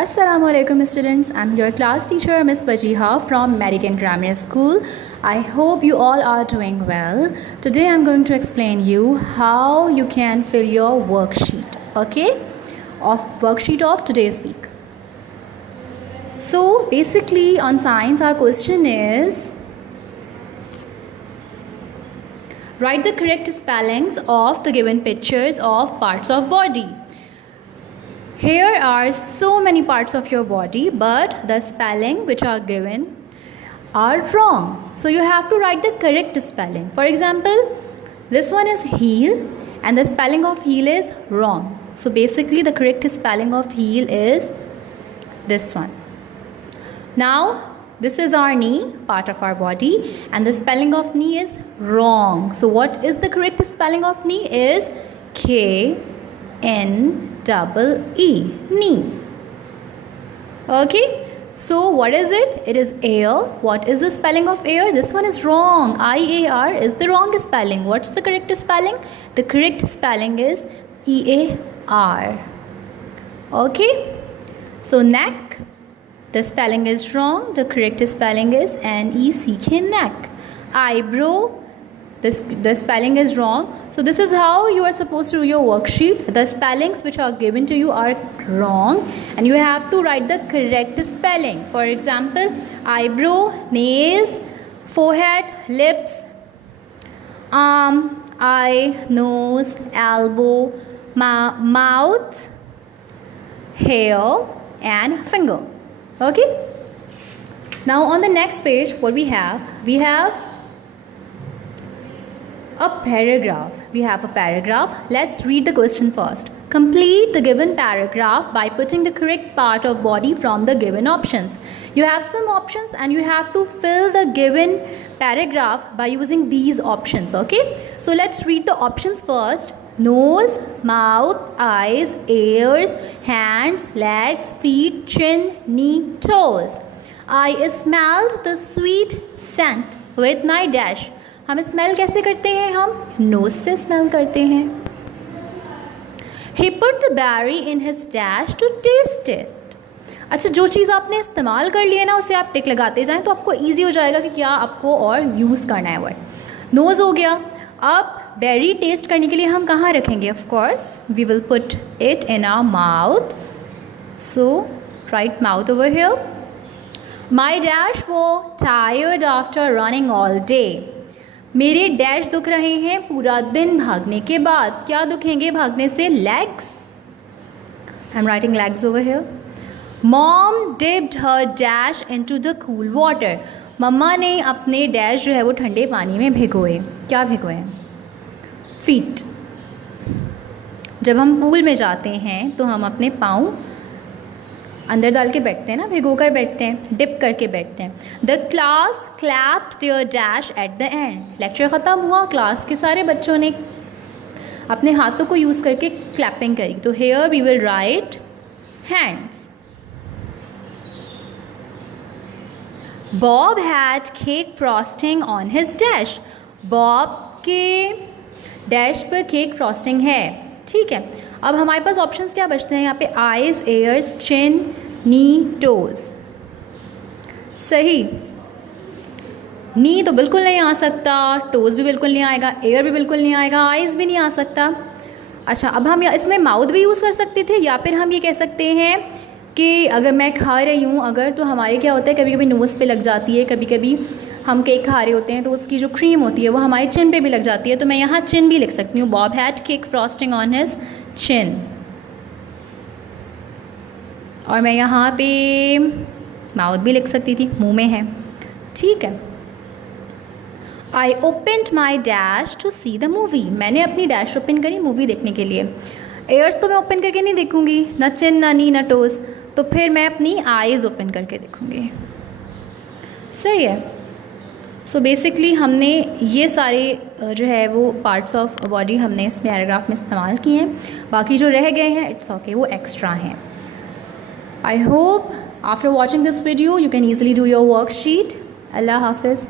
Assalamualaikum students, I'm your class teacher Miss Wajiha from Meridian Grammar School. I hope you all are doing well. Today I'm going to explain you how you can fill your worksheet, okay? Worksheet of today's week. So basically on science our question is write the correct spellings of the given pictures of parts of body. Here are so many parts of your body, but the spelling which are given are wrong. So you have to write the correct spelling. For example, this one is heel and the spelling of heel is wrong. So basically the correct spelling of heel is this one. Now this is our knee, part of our body, and the spelling of knee is wrong. So what is the correct spelling of knee is K-N-E-E, knee. Okay, so what is it? It is air. What is the spelling of air? This one is wrong. I-A-R is the wrong spelling. What's the correct spelling? The correct spelling is E-A-R. Okay, so neck, the spelling is wrong. The correct spelling is N-E-C-K, neck. Eyebrow, the spelling is wrong. So this is how you are supposed to do your worksheet. The spellings which are given to you are wrong and you have to write the correct spelling. For example, eyebrow, nails, forehead, lips, arm, eye, nose, elbow, mouth, hair and finger. Okay, now on the next page what we have a paragraph. Let's read the question first. Complete the given paragraph by putting the correct part of body from the given options. You have some options and you have to fill the given paragraph by using these options. Okay, so let's read the options first. Nose, mouth, eyes, ears, hands, legs, feet, chin, knee, toes. I smelled the sweet scent with my dash. हम स्मेल कैसे करते हैं? हम नोज से स्मेल करते हैं. He put the berry in his dash to taste it. अच्छा, जो चीज़ आपने इस्तेमाल कर ली है ना उसे आप टिक लगाते जाएं तो आपको ईजी हो जाएगा कि क्या आपको और यूज़ करना है वर्ड. नोज़ हो गया. अब बेरी टेस्ट करने के लिए हम कहाँ रखेंगे? Of course we will put it in our mouth. So write mouth over here. My dash वो tired after running all day. मेरे डैश दुख रहे हैं पूरा दिन भागने के बाद. क्या दुखेंगे भागने से? Legs. I am writing legs over here. Mom dipped her dash into the cool water. मम्मा ने अपने डैश जो है वो ठंडे पानी में भिगोए. क्या भिगोए? फीट. जब हम पूल में जाते हैं तो हम अपने पाँव अंदर डाल के बैठते हैं ना, भिगो कर बैठते हैं, डिप करके बैठते हैं. The class clapped there dash at the end. Lecture ख़त्म हुआ, क्लास के सारे बच्चों ने अपने हाथों को यूज़ करके क्लैपिंग करी. तो here we will write hands. Bob had cake frosting on his dash. Bob के डैश पर केक फ्रॉस्टिंग है. ठीक है, अब हमारे पास ऑप्शंस क्या बचते हैं यहाँ पे? आइज़, एयर्स, चिन, नी, टोज. सही. नी तो बिल्कुल नहीं आ सकता, टोज भी बिल्कुल नहीं आएगा, एयर भी बिल्कुल नहीं आएगा, आइज़ भी नहीं आ सकता. अच्छा, अब हम इसमें माउथ भी यूज़ कर सकते थे या फिर हम ये कह सकते हैं कि अगर मैं खा रही हूँ अगर, तो हमारे क्या होता है कभी कभी नोज़ पे लग जाती है, कभी कभी हम केक खा रहे होते हैं तो उसकी जो क्रीम होती है वो हमारे चिन पे भी लग जाती है. तो मैं यहाँ चिन भी लिख सकती हूँ. Bob had cake frosting on his chin. और मैं यहाँ पे माउथ भी लिख सकती थी, मुंह में है. ठीक है. I opened my dash to see the movie. मैंने अपनी डैश ओपन करी मूवी देखने के लिए. एयर्स तो मैं ओपन करके नहीं देखूँगी, ना चिन, ना नी, ना टोज. तो फिर मैं अपनी आईज़ ओपन करके देखूँगी. सही है. सो बेसिकली हमने ये सारे जो है वो पार्ट्स ऑफ बॉडी हमने इस पैराग्राफ में इस्तेमाल किए हैं. बाकी जो रह गए हैं इट्स ओके, वो एक्स्ट्रा हैं. I hope after watching this video you can easily do your worksheet. अल्लाह हाफिज़.